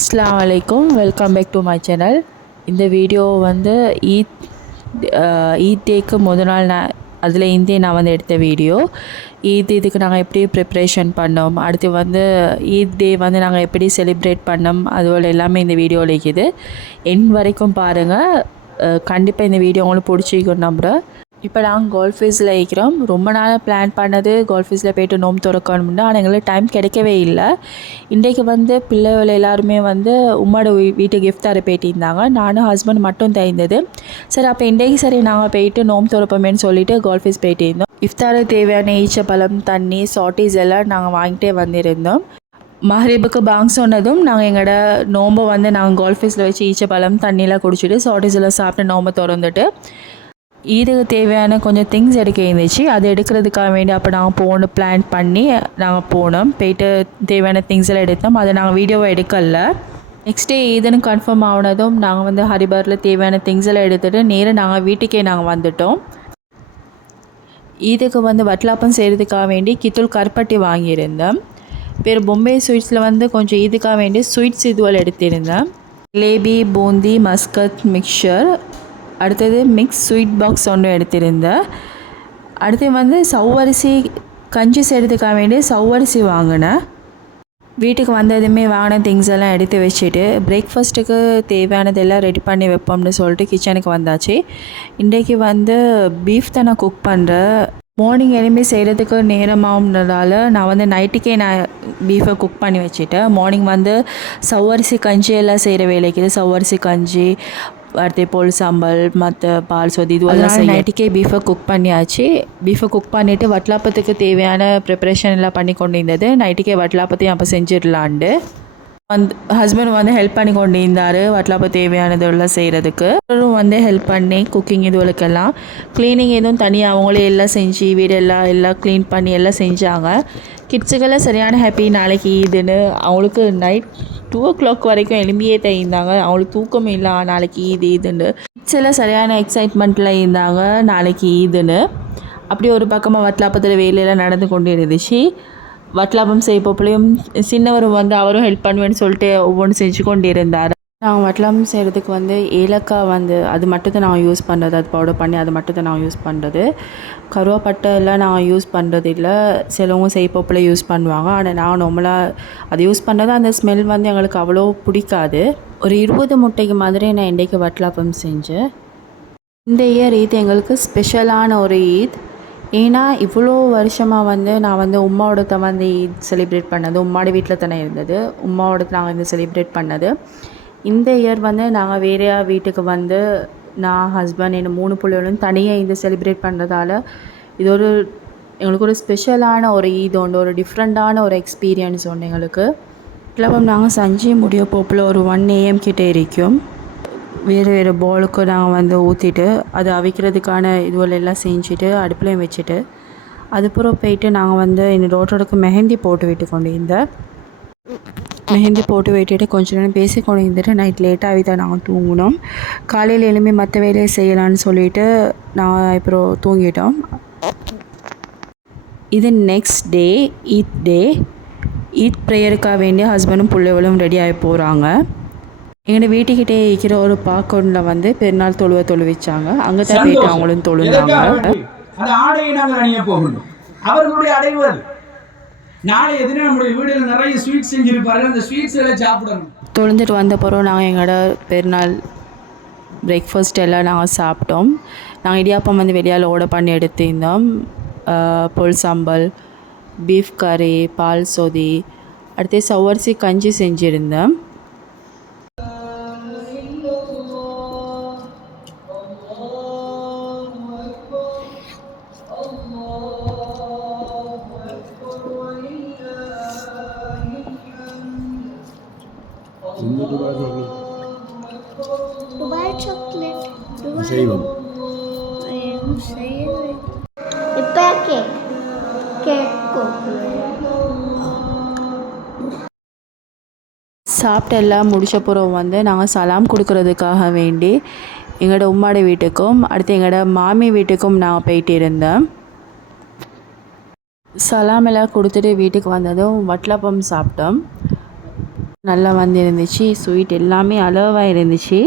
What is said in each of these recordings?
அஸ்ஸலாமு அலைக்கும், welcome back to my channel. இந்த வீடியோ வந்து ஈத் டேக்கு நாள் அதில் இந்தே நான் வந்து எடுத்த வீடியோ. இதுக்கு நாங்கள் எப்படி ப்ரிப்ரேஷன் பண்ணோம், அடுத்து வந்து ஈத் டே வந்து நாங்கள் எப்படி செலிப்ரேட் பண்ணோம், அதுபோல் எல்லாமே இந்த வீடியோவில் இருக்குது. என் வரைக்கும் பாருங்கள். கண்டிப்பாக இந்த வீடியோ உங்களுக்கு பிடிச்சிருக்குன்னு நம்புகிறேன். இப்போ நாங்கள் கோல்ஃபீஸில் இருக்கிறோம். ரொம்ப நாள் பிளான் பண்ணது கோல்ஃபீஸில் போய்ட்டு நோம்பு திறக்கணும்னு, ஆனால் எங்களுக்கு டைம் கிடைக்கவே இல்லை. இன்றைக்கு வந்து பிள்ளைகள் எல்லாருமே வந்து உம்மோட வீட்டுக்கு கிஃப்ட் தர போயிட்டிருந்தாங்க. நானும் ஹஸ்பண்ட் மட்டும் தெரிந்தது. சரி, அப்போ இன்றைக்கு சரி நாங்கள் போயிட்டு நோம்பு திறப்போமேன்னு சொல்லிவிட்டு கோல்ஃபீஸ் போயிட்டு இருந்தோம். இஃப்தாருக்கு தேவையான ஈச்சப்பழம், தண்ணி, சாட்டீஸ் எல்லாம் நாங்கள் வாங்கிட்டே வந்திருந்தோம். மஹ்ரிபுக்கு பாங் சொன்னதும் நாங்கள் எங்களோட நோம்பை வந்து நாங்கள் கோல்ஃபீஸில் வச்சு ஈச்சப்பழம் தண்ணியெலாம் குடிச்சிட்டு சாட்டீஸ் எல்லாம் சாப்பிட்டு நோம்பை திறந்துட்டு இதுக்கு தேவையான கொஞ்சம் திங்ஸ் எடுக்க இருந்துச்சு. அது எடுக்கிறதுக்காக வேண்டி அப்போ நாங்கள் பிளான் பண்ணி நாங்கள் போனோம். போயிட்டு தேவையான திங்ஸ் எல்லாம் எடுத்தோம். அதை நாங்கள் வீடியோவை எடுக்கல. நெக்ஸ்ட் டே இதுன்னு கன்ஃபார்ம் ஆனதும் நாங்கள் வந்து ஹரிபாரில் தேவையான திங்ஸ் எல்லாம் எடுத்துகிட்டு நேராக நாங்கள் வீட்டுக்கே நாங்கள் வந்துட்டோம். இதுக்கு வந்து வட்லாப்பம் செய்கிறதுக்காக வேண்டி கித்தூள் கருப்பட்டி வாங்கியிருந்தேன். பேர் பொம்பே ஸ்வீட்ஸில் வந்து கொஞ்சம் இதுக்காக வேண்டி ஸ்வீட்ஸ் இதுவெல்லாம் எடுத்திருந்தேன். ஜிலேபி, பூந்தி, மஸ்கத் மிக்சர், அடுத்தது மிக்ஸ் ஸ்வீட் பாக்ஸ் ஒன்று எடுத்திருந்தேன். அடுத்து வந்து சவ்வரிசி கஞ்சி செய்கிறதுக்காக வேண்டி சவ்வரிசி வாங்கினேன். வீட்டுக்கு வந்ததுமே வாங்கின திங்ஸ் எல்லாம் எடுத்து வச்சுட்டு பிரேக்ஃபாஸ்ட்டுக்கு தேவையானதெல்லாம் ரெடி பண்ணி வைப்போம்னு சொல்லிட்டு கிச்சனுக்கு வந்தாச்சு. இன்றைக்கு வந்து பீஃப் தான் நான் குக் பண்ணுறேன். மார்னிங் எழும்பி செய்கிறதுக்கு நேரமாகன்றதால நான் வந்து நைட்டுக்கே நான் பீஃபை குக் பண்ணி வச்சுட்டேன். மார்னிங் வந்து சவ்வரிசி கஞ்சி எல்லாம் செய்கிற வேலைக்கு சவ்வரிசி கஞ்சி, அடுத்து போல் சாம்பல், மற்ற பால் சொதி இதுவெல்லாம் நைட்டுக்கே பீஃபை குக் பண்ணியாச்சு. பீஃபை குக் பண்ணிவிட்டு வட்லாப்பத்துக்கு தேவையான ப்ரிப்ரேஷன் எல்லாம் பண்ணி கொண்டு இருந்தது. நைட்டுக்கே வட்லாப்பத்தையும் அப்போ செஞ்சிடலான்ட்டு ஹஸ்பண்ட் வந்து ஹெல்ப் பண்ணி கொண்டு இருந்தார். வட்லாப்ப தேவையானதெல்லாம் செய்கிறதுக்கு அவரும் வந்து ஹெல்ப் பண்ணி குக்கிங் இதுவளுக்கெல்லாம் க்ளீனிங் எதுவும் தனியாக அவங்களே எல்லாம் செஞ்சு வீடெல்லாம் க்ளீன் பண்ணி எல்லாம் செஞ்சாங்க. கிட்ஸுக்கெல்லாம் சரியான ஹாப்பி. நாளைக்கு ஈதுன்னு அவங்களுக்கு நைட் 2 o'clock வரைக்கும் எழும்பியே தெரிந்தாங்க. அவங்களுக்கு தூக்கமே இல்லை, நாளைக்கு ஈதுன்னு. கிட்ஸ் எல்லாம் சரியான எக்ஸைட்மெண்ட்டில் இருந்தாங்க நாளைக்கு ஈதுன்னு. அப்படி ஒரு பக்கமாக வட்லாப்பத்தில் வேலையெல்லாம் நடந்து கொண்டு இருந்துச்சு. வட்லாப்பம் செய்ய போப்பிலையும் சின்னவரும் வந்து அவரும் ஹெல்ப் பண்ணுவேன்னு சொல்லிட்டு ஒவ்வொன்றும் செஞ்சு கொண்டு இருந்தார். நாங்கள் வட்லாப்பம் செய்கிறதுக்கு வந்து ஏலக்காய் வந்து அது மட்டும் தான் நான் யூஸ் பண்ணுறது. அது பவுடர் பண்ணி அது மட்டும் தான் நான் யூஸ் பண்ணுறது. கருவாப்பட்டை எல்லாம் நான் யூஸ் பண்ணுறது இல்லை. சிலவங்க செய்ய போப்பில் யூஸ் பண்ணுவாங்க. ஆனால் நான் நார்மலாக அதை யூஸ் பண்ணுறது அந்த ஸ்மெல் வந்து எங்களுக்கு அவ்வளோ பிடிக்காது. ஒரு 20 முட்டைக்கு மாதிரி நான் இன்றைக்கு வட்லாப்பம் செஞ்சேன். இந்த இயர் ஈத் எங்களுக்கு ஸ்பெஷலான ஒரு ஈத். ஏன்னா இவ்வளோ வருஷமாக வந்து நான் வந்து உம்மாவோட தான் வந்து ஈத் செலிப்ரேட் பண்ணது. உம்மாவோட வீட்டில் தானே இருந்தது. உம்மாவோட நாங்கள் வந்து செலிப்ரேட் பண்ணது. இந்த இயர் வந்து நாங்கள் வேறையா வீட்டுக்கு வந்து நான் ஹஸ்பண்ட் என்ன 3 பிள்ளைகளும் தனியாக இந்த செலிப்ரேட் பண்ணுறதால இது ஒரு எங்களுக்கு ஒரு ஸ்பெஷலான ஒரு ஈத் உண்டு. ஒரு டிஃப்ரெண்ட்டான ஒரு எக்ஸ்பீரியன்ஸ் உண்டு எங்களுக்கு. இப்போ நாங்கள் செஞ்சு முடிய போப்பில் ஒரு 1 AM கிட்டே இருக்கும். வேறு பவுலுக்கு நாங்கள் வந்து ஊற்றிட்டு அதை அவிக்கிறதுக்கான இதுவெல்லாம் செஞ்சுட்டு அடுப்புலையும் வச்சுட்டு அதுக்கப்புறம் போயிட்டு நாங்கள் வந்து எங்கள் டாட்டருக்கு மெஹந்தி போட்டு விட்டு கொண்டு இருந்தேன். மெஹந்தி போட்டு விட்டுட்டு கொஞ்ச நேரம் பேசி கொண்டு இருந்துட்டு நைட் லேட்டாகவே தான் நாங்கள் தூங்கினோம். காலையில் எழும்பி மற்ற வேலையை செய்யலான்னு சொல்லிவிட்டு நாங்கள் அப்புறம் தூங்கிட்டோம். இது நெக்ஸ்ட் டே ஈத் ப்ரேயருக்காக வேண்டிய ஹஸ்பண்டும் பிள்ளைகளும் ரெடி ஆகி போகிறாங்க. எங்கள் வீட்டுக்கிட்டே இருக்கிற ஒரு பார்க்கொண்டில் வந்து பெருநாள் தொழுவிச்சாங்க. அங்கே தான் போயிட்டு அவங்களும் தொழுந்தாங்க. அந்த ஆடையை நாங்கள் அணிய போகணும். அவர்களுடைய அடைவு நாளை எதிரே நம்முடைய வீடுகள் நிறைய ஸ்வீட்ஸ் செஞ்சிருப்பார்கள். அந்த ஸ்வீட்ஸ் எல்லாம் சாப்பிடணும். தொழுந்துட்டு வந்த பிறகு நாங்கள் எங்களோட பெருநாள் பிரேக்ஃபாஸ்ட் எல்லாம் நாங்கள் சாப்பிட்டோம். நாங்கள் இடியாப்பம் வந்து வெளியால் ஆர்டர் பண்ணி எடுத்திருந்தோம். பொல் சாம்பல், பீஃப் கறி, பால் சொதி, அடுத்து சவ்வரிசி கஞ்சி செஞ்சுருந்தேன். Dubai chocolate. செய்வோம். இப்போ கேக் சாப்பிட்டு எல்லாம் முடிச்ச பிறகு வந்து நாங்கள் சலாம் கொடுக்கறதுக்காக வேண்டி எங்களோட உம்மாட வீட்டுக்கும் அடுத்து எங்களோட மாமி வீட்டுக்கும் நாங்கள் போயிட்டு இருந்தேன். சலாம் எல்லாம் கொடுத்துட்டு வீட்டுக்கு வந்ததும் வட்லாப்பம் சாப்பிட்டோம். நல்லா இருந்துச்சு. ஸ்வீட் எல்லாமே அளவாக இருந்துச்சு.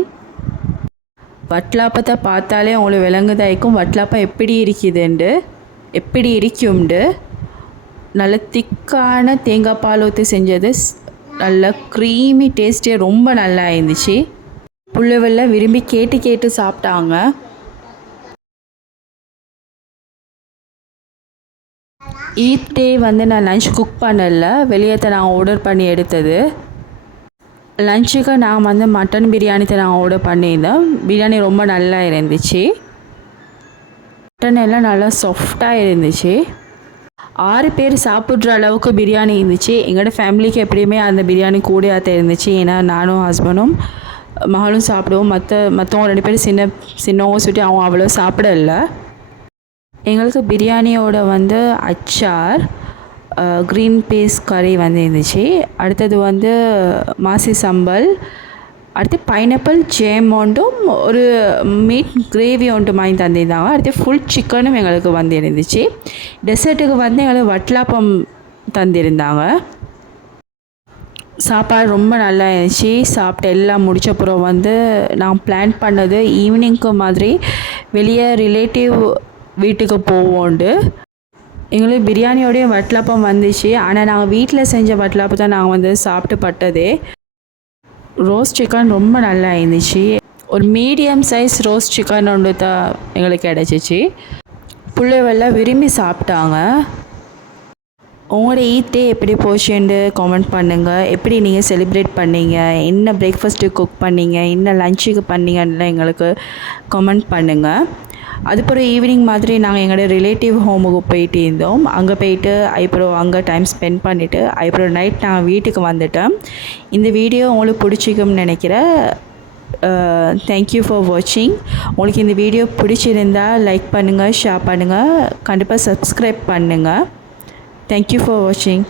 வட்டலாப்பத்தை பார்த்தாலே உங்களுக்கு விளங்குதாய்க்கும் வட்டலாப்பம் எப்படி இருக்குதுண்டு, எப்படி இருக்கும்ண்டு. நல்ல திக்கான தேங்காய் பால் ஊற்றி செஞ்சது, நல்ல க்ரீமி டேஸ்ட்டே ரொம்ப நல்லா இருந்துச்சு. புள்ளைவெல்லாம் விரும்பி கேட்டு சாப்பிட்டாங்க. ஈத் டே நான் லன்ச் குக் பண்ணல, வெளியே தான் நான் ஆர்டர் பண்ணி எடுத்தது. லஞ்சுக்கு நான் மட்டன் பிரியாணி தான் நான் ஆர்டர் பண்ணியிருந்தேன். பிரியாணி ரொம்ப நல்லா இருந்துச்சு. மட்டன் எல்லாம் நல்லா சாஃப்டாக இருந்துச்சு. 6 பேர் சாப்பிட்ற அளவுக்கு பிரியாணி இருந்துச்சு. எங்களோட ஃபேமிலிக்கு எப்படியுமே அந்த பிரியாணி கூடயாத்தான் இருந்துச்சு. ஏன்னா நானும் ஹஸ்பண்டும் மகளும் சாப்பிடுவோம். மற்றவங்க 2 பேரும் சின்னவங்க சுட்டி அவங்க அவ்வளோ சாப்பிடல. எங்களுக்கு பிரியாணியோட அச்சார், க்ரீன் பீஸ் கறி இருந்துச்சு. அடுத்தது மாசி சம்பல், அடுத்து பைனாப்பிள் ஜேம் ஒன்றும் ஒரு மீட் கிரேவி ஒன்று வாங்கி தந்திருந்தாங்க. அடுத்து ஃபுல் சிக்கனும் எங்களுக்கு இருந்துச்சு. டெசர்ட்டுக்கு எங்களுக்கு வட்டலாப்பம் தந்திருந்தாங்க. சாப்பாடு ரொம்ப நல்லா இருந்துச்சு. சாப்பிட்டு எல்லாம் முடிச்சப்புறம் நான் பிளான் பண்ணது ஈவினிங்க்கு மாதிரி வெளியே ரிலேட்டிவ் வீட்டுக்கு போவோண்டு. எங்களுக்கு பிரியாணியோடைய வட்டலாப்பம் வந்துச்சு. ஆனால் நாங்கள் வீட்டில் செஞ்ச வட்டலாப்பம் தான் நாங்கள் சாப்பிட்டு பட்டதே. ரோஸ்ட் சிக்கன் ரொம்ப நல்லா இருந்துச்சு. ஒரு மீடியம் சைஸ் ரோஸ்ட் சிக்கன் ஒன்று தான் எங்களுக்கு கிடச்சிச்சு. பிள்ளைவெல்லாம் விரும்பி சாப்பிட்டாங்க. உங்களோட ஈத் டே எப்படி போச்சுன்னு கமெண்ட் பண்ணுங்கள். எப்படி நீங்கள் செலிப்ரேட் பண்ணீங்க, என்ன பிரேக்ஃபாஸ்ட்டுக்கு குக் பண்ணீங்க, என்ன லஞ்சுக்கு பண்ணீங்கன்னு எங்களுக்கு கமெண்ட் பண்ணுங்கள். அதுக்கப்புறம் ஈவினிங் மாதிரி நாங்கள் எங்களோட ரிலேட்டிவ் ஹோமுக்கு போயிட்டு இருந்தோம். அங்கே போயிட்டு அப்புறம் அங்கே டைம் ஸ்பெண்ட் பண்ணிவிட்டு அப்புறம் நைட் நாங்கள் வீட்டுக்கு வந்துட்டோம். இந்த வீடியோ உங்களுக்கு பிடிச்சிக்கும்னு நினைக்கிறேன். தேங்க்யூ ஃபார் வாட்சிங். உங்களுக்கு இந்த வீடியோ பிடிச்சிருந்தால் லைக் பண்ணுங்கள், ஷேர் பண்ணுங்கள், கண்டிப்பாக சப்ஸ்கிரைப் பண்ணுங்கள். தேங்க்யூ ஃபார் வாட்சிங்.